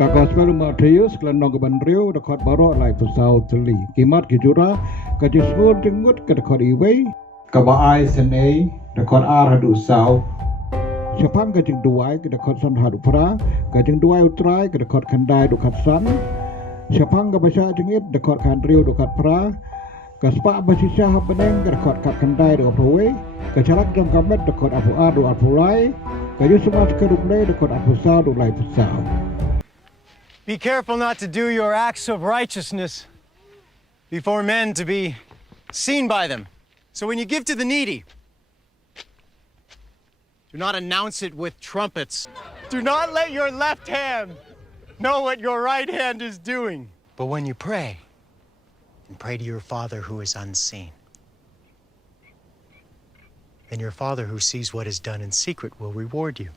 Kakak selalu Matheus kelan nong keban riu dekat baro lai pesau teli kimat ke JURA ke jingsngur jingmut ke dekat iwei Kaba synei dekat hadu sau Shaphang ke jingduwai ke dekat san hadu pra ke jingduwai Trai ke dekat kandai dekat san Shaphang ke bashisha jingit dekat kan riu dekat pra ke spah bashisha bneng ke dekat kat kandai dekat pawai ke sharak jong kamet dekat apu adu apu lai ke Jingsumar ke Blei dekat apu sau lai pesau. Be careful not to do your acts of righteousness before men to be seen by them. So when you give to the needy, do not announce it with trumpets. Do not let your left hand know what your right hand is doing. But when you pray, then pray to your Father who is unseen. Then your Father who sees what is done in secret will reward you.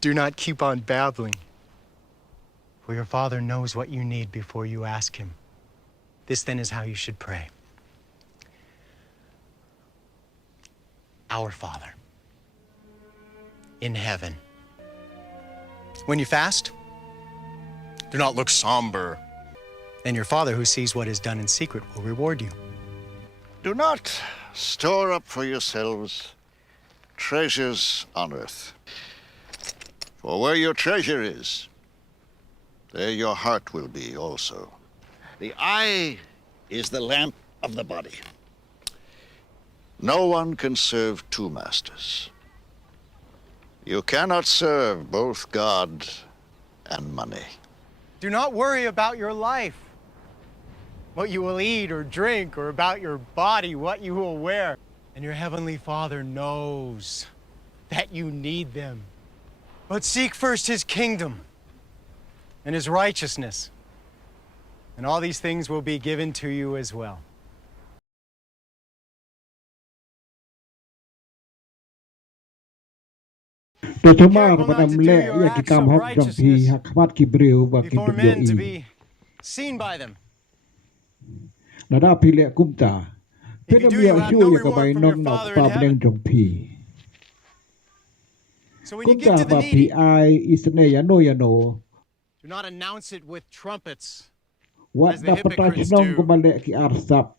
Do not keep on babbling, for your Father knows what you need before you ask Him. This then is how you should pray. Our Father, in heaven. When you fast, do not look somber. Then your Father who sees what is done in secret will reward you. Do not store up for yourselves treasures on earth. For where your treasure is, there your heart will be also. The eye is the lamp of the body. No one can serve two masters. You cannot serve both God and money. Do not worry about your life, what you will eat or drink, or about your body, what you will wear. And your heavenly Father knows that you need them. But seek first His kingdom and His righteousness, and all these things will be given to you as well. Jingsumar pada Blei ia kikam hok jong pi hakmat kibriu bagi Before men to doi. be seen by them. Nada pi le kumta. If you Peda do, mia you have hiu no ia kabai reward from your nong nak Father pa in bneng heaven. jong pi. So when you give Kumta to the ba needy, pi synei yano. do not announce it with trumpets, Wat as the dapat hypocrites nong do kembali ki arsap.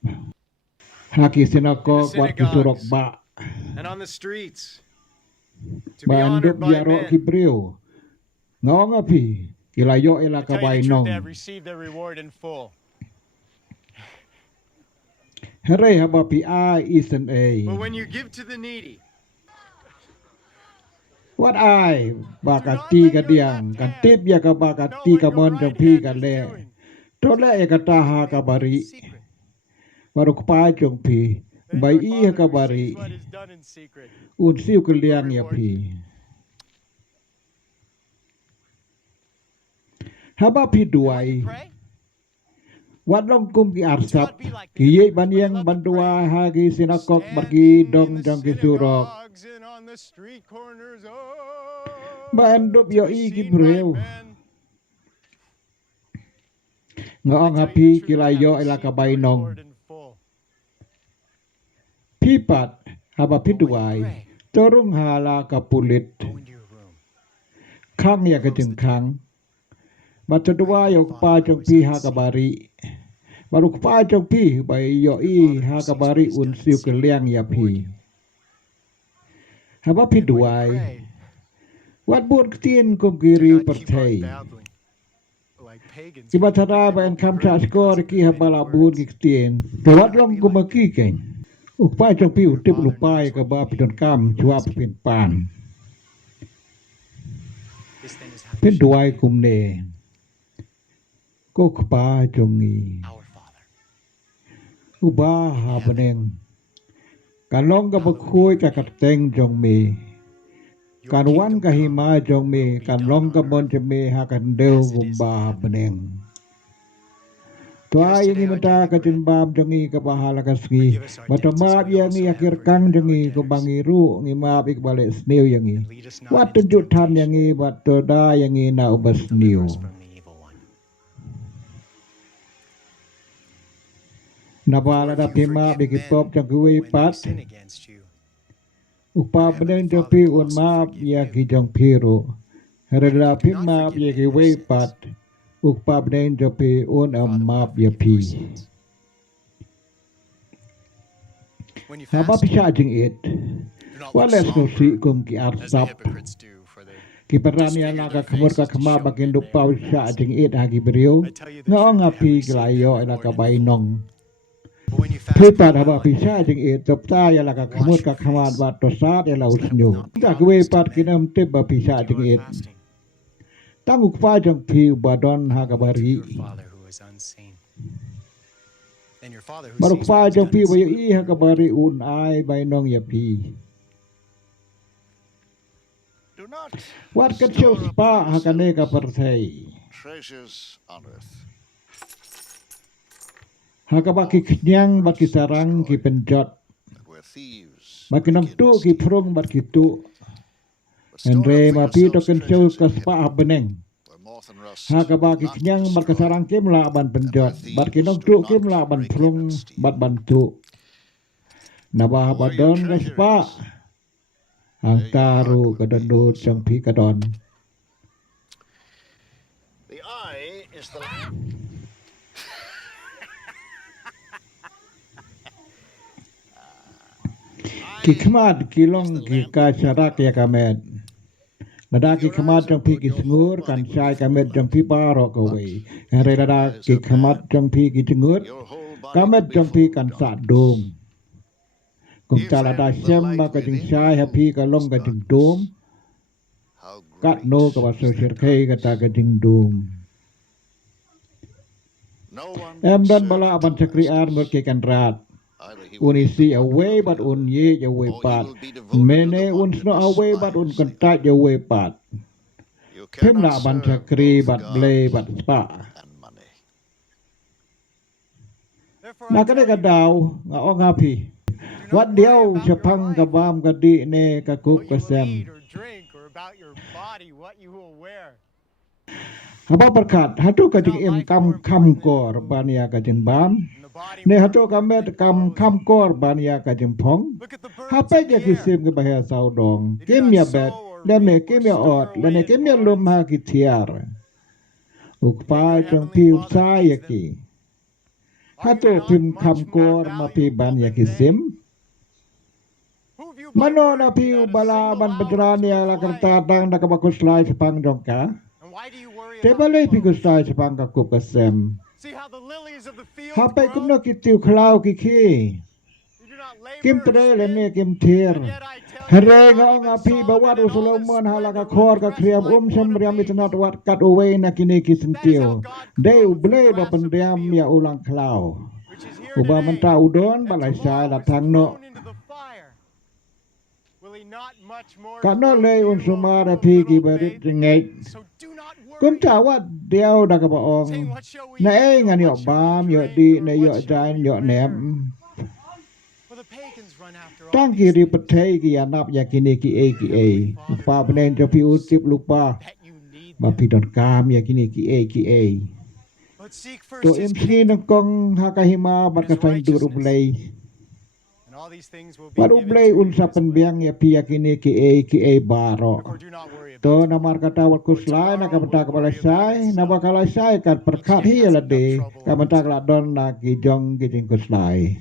Haki in the sinakok wat kisurok synagogues ba. and on the streets, to be Banduk honored by biarok men. kibriu. Ngong api kilayo ila To tell you kabai the truth, they nong. have received their reward in full. Herai haba pi synei. But when you give to the needy, What I do not bakati let ka your diang left kan hand tip ya ka know bakati what ka your mon right jong pi hand ka is le doing, to so le that ka your taha giving ka may be in bari secret. baru ka pa jong pi Then bai your i Father ka who sees bari what is done in secret un siu ka will liang ya reward you. pi haba pi And when you duai pray, wat long kum ki do arsap not be like the ki ye hypocrites, for they banyang love to bandua pray, ha ki sinakok barki standing in dong the jong ki surok synagogues and on the street corners, bandup to yo be i ki seen by breu men. I ngong tell you the hapi truth, they have kilayo ila ka received bai their nong reward in full. pipat haba pi But when you duai pray, torung hala ka pulit go into your room, khang ya ka close jeng the door, khang Matadua pray to your yo Father pa who jong is pi ha unseen. kabari. Baru pa jong pi bai yo Your i Father ha who sees what kabari is un done in siu ke secret liang will ya reward pi. you. Haba pi And when you duai. pray, Wat buat ketien kum do kiri not keep on pertai. babbling like pagans, Iba for you think tada they ba will en be kam heard cha skor because of ki your ha many bala bun words. ki ketien. Do Wat not long be kum like them. ki ken. Uk pa jong pi Your utip Father lupa knows ya ka what you ba pi need don before kam you chua ask Him. pin pan. This then is how you Pin should duai pray. kum ne. Ko pa jong i. Our Father, Uba in ha heaven, beneng. Kalong ka hallowed be bakui your ka name. kateng jong mi. Your Kan wan kingdom ka come, hima jong your will mi be kan done long ka on mon earth jong mi ha kan deu as it is in gumba heaven. beneng. Give us Tua yang today i our mata daily ka bread. timbam jong i ka bahala ka ski. Forgive us our Bata debts as maap we yang i also have akhir kang forgiven jong our i ka debtors. bangiru ngi maap ik balik snew yang i. And lead us not Wat into tunjutan yang temptation, i bat da yang i na ubas but deliver us new. from the evil one. For Nabala if da you pima forgive bikipop men jong kuwi when they pat. sin against you, your Upa heavenly beneng jong Father pi will un also maap forgive ya you. ki jong piru. Rada Do pi not map forgive ye them ki their wei sins. pat uk pa bneng jo pi un Your Father will map not ye forgive pi. your sins. When you Haba fast, pisha jing it. do not look Wales ko si somber kum ki as the arsap. hypocrites do, for they Ki perani disfigure ala their ka khamur ka faces to khama show bakin men duk they pa are pisha jing fasting. it hagi beriu. I tell you the Nga truth, nga they have pi received their glayo ala reward ka in bai full. nong. But when you fast, put Pipat oil haba on your pisha head jing it top ta ala ka and khamur wash ka your khama face, ba to sat ala so that it will usnyu. not be Ta ki wei obvious to pat men kinam tip ba pisha that you jing are it. fasting, Tang uk pa jong pi badon but ha ka only to your bari. Father who is unseen. And your Father who Baruk sees what pa is jong done pi in bayo secret i will ha ka reward bari you. un ai bai nong ya pi. Do not Wat kat siêu store up for spa ha ka ne ka yourselves perthei. treasures on earth, Ha ka ba ki both knyang where ba ki rust sarang ki destroy penjot. and where thieves Ba ki break nong in and tu ki steal. prung ba ki tu. But store up Andre for ma pi to yourselves ken siêu treasures ka in spa ha heaven, beneng. where moth and Ha rust ka ba do ki not knyang ba ka destroy, sarang kim la ban and where penjot. Ba ki thieves nong do tu kim not la ban break in and prung steal. bat ban tu. Na ba ha For ba where your don ka treasure spa. is, Ang there your heart karu will ka be dandut also. jang pi ka don. The eye is the Ki eye khmat ki is the long ki lamp ka of your charak ya body. ka med. If Nada ki your eyes khamat are jang pi good, ki your whole sngur kan body will be chai ka full of med jang light. pi baro ka But wei. if Re your nada eyes ki are khamat bad, jang pi ki chengut. your whole body will Kamet be jang full pi of kan sa dum. darkness. Kum If chala da then the shem ba light ka jing within chai ha pi you ka is long ka jing darkness, dum. how Kat great no ka ba so is shir that khai ka ta darkness? ka jing dum. No one can Em dan serve bala aban two chakri ar ngur masters. ke kan rat. Either he will Un hate the isi one and away love the but un other, ye away or he pat. will be devoted to the Mene un one and sno away but un despise kan the ta other. away pat. You Pim cannot la aban serve chakri both but blei God but spa. and money. Therefore, I Na ka de tell ka you, daw nga o nga pi. do Wat not worry diaw about your Shaphang ka life, bam ka di ne ka kup what ka you will sem. eat or drink, or about your body, what you will wear. Haba berkat hatu ka Is jing not im life more kam important kam than kor food, bania ka jing bam. and the body Ne more hatu ka important met than kam clothes? kam kor bania ka jing pong. Look at the birds Hapa of ja the ki air. sim ka bahaya sau dong. They do Kim not ya bet. sow or Lene reap or kim ya store ot. away Lene in kim ya lum barns, ha ki tiar. and yet your Ukpa jong heavenly pi Father upsa feeds ya them. ki. Are you Hatu not pim kam much more kor ma pi ban valuable ya than ki they? sim. Who of you by Mano na worrying can pi add a ubala single ban hour bajran to ya his la life? kerta dang na ka bakus lai sepang jong ka. And why do you worry about Tebale pi kus clothes? lai sepang ka kup ka sem. See how the lilies of the field Hapa kum no grow? ki tiu klau ki ki. They do not Kim labor or tre le ne spin. kim tir. And yet I tell you that Hare not nga even nga pi Solomon bawat in all his usulomon halaka splendor was kor ka dressed kriam like one of semriam these. itanat wat kat away na kini That is how kisentio. God Dei clothes the ublei ba grass of the pendiam field, ya ulang klau. which is here Uba today menta udon and balai sai tomorrow is latang no. thrown into the fire. Will he not much more Kano clothe le un you, O sumara you of pi ki little berit faith? jengait. So do not Kum worry, ta wat diau da ka saying, baong. what shall we Na eat, e or ngan what yo shall we bam yo drink, di or na what yo shall jan we yo wear? nem. For the pagans run after all Tang these ki ri things. petai ki anap ya kini ki And your ki heavenly e. Father Upa benen jo pi knows utip lupa. that you need Ba them. pi don kam ya kini ki e. But seek To first his im sini kingdom nang kong hakahima and his barkasain dur righteousness, ublay. and all these things will be War given ublay to you unsa as well. penbiang ya piya kini ki e Therefore, baro. do not worry about To namar tomorrow, kata wat for kuslay na tomorrow will kabata worry about kabalasay na itself. bakalasay kat Each perkat day hiya has enough lade trouble of its kabata own. kladon na kijong kijing kuslay.